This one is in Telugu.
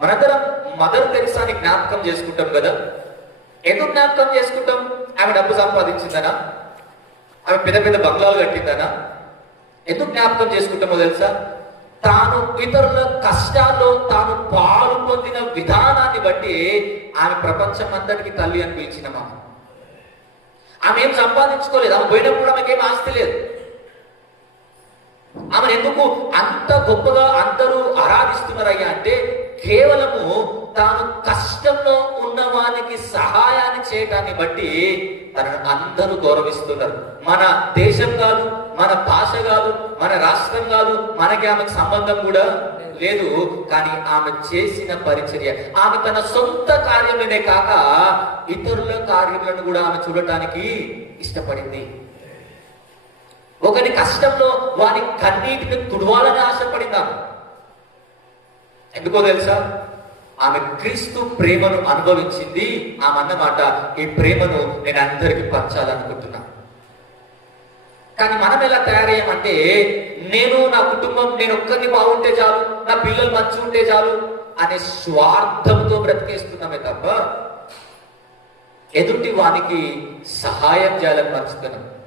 మనందరం మదర్ తెరిసాని జ్ఞాపకం చేసుకుంటాం కదా. ఎందుకు జ్ఞాపకం చేసుకుంటాం? ఆమె డబ్బు సంపాదించిందనా? ఆమె పెద్ద పెద్ద బంగ్లాలు కట్టిందనా? ఎందుకు జ్ఞాపకం చేసుకుంటామో తెలుసా? తాను ఇతరుల కష్టాల్లో తాను పాలు పొందిన విధానాన్ని బట్టి ఆమె ప్రపంచం అంతటికి తల్లి అని పిలిచినమా. ఆమె ఏం సంపాదించుకోలేదు. ఆమె పోయినప్పుడు ఆమెకేం ఆస్తి లేదు. ఆమెను ఎందుకు అంత గొప్పగా అందరూ ఆరాధిస్తున్నారయ్యా అంటే కేవలము తాను కష్టంలో ఉన్న వానికి సహాయాన్ని చేయటాన్ని బట్టి తనను అందరూ గౌరవిస్తున్నారు. మన దేశం కాదు, మన భాష కాదు, మన రాష్ట్రం కాదు, మనకి ఆమెకు సంబంధం కూడా లేదు. కానీ ఆమె చేసిన పరిచర్య, ఆమె తన సొంత కార్యములనే కాక ఇతరుల కార్యములను కూడా ఆమె చూడటానికి ఇష్టపడింది. ఒకరి కష్టంలో వారి కన్నీటిని తుడవాలని ఆశపడిందాము. ఎందుకో తెలుసా? ఆమె క్రీస్తు ప్రేమను అనుభవించింది. ఆమె అన్నమాట, ఈ ప్రేమను నేను అందరికీ పంచాలనుకుంటున్నా. కానీ మనం ఎలా తయారయ్యామంటే, నేను నా కుటుంబం, నేను ఒక్కరిని బాగుంటే చాలు, నా పిల్లలు మంచి ఉంటే చాలు అనే స్వార్థంతో బ్రతికేస్తున్నామే తప్ప ఎదుటి వానికి సహాయం చేయాలని మర్చిపోయినాం.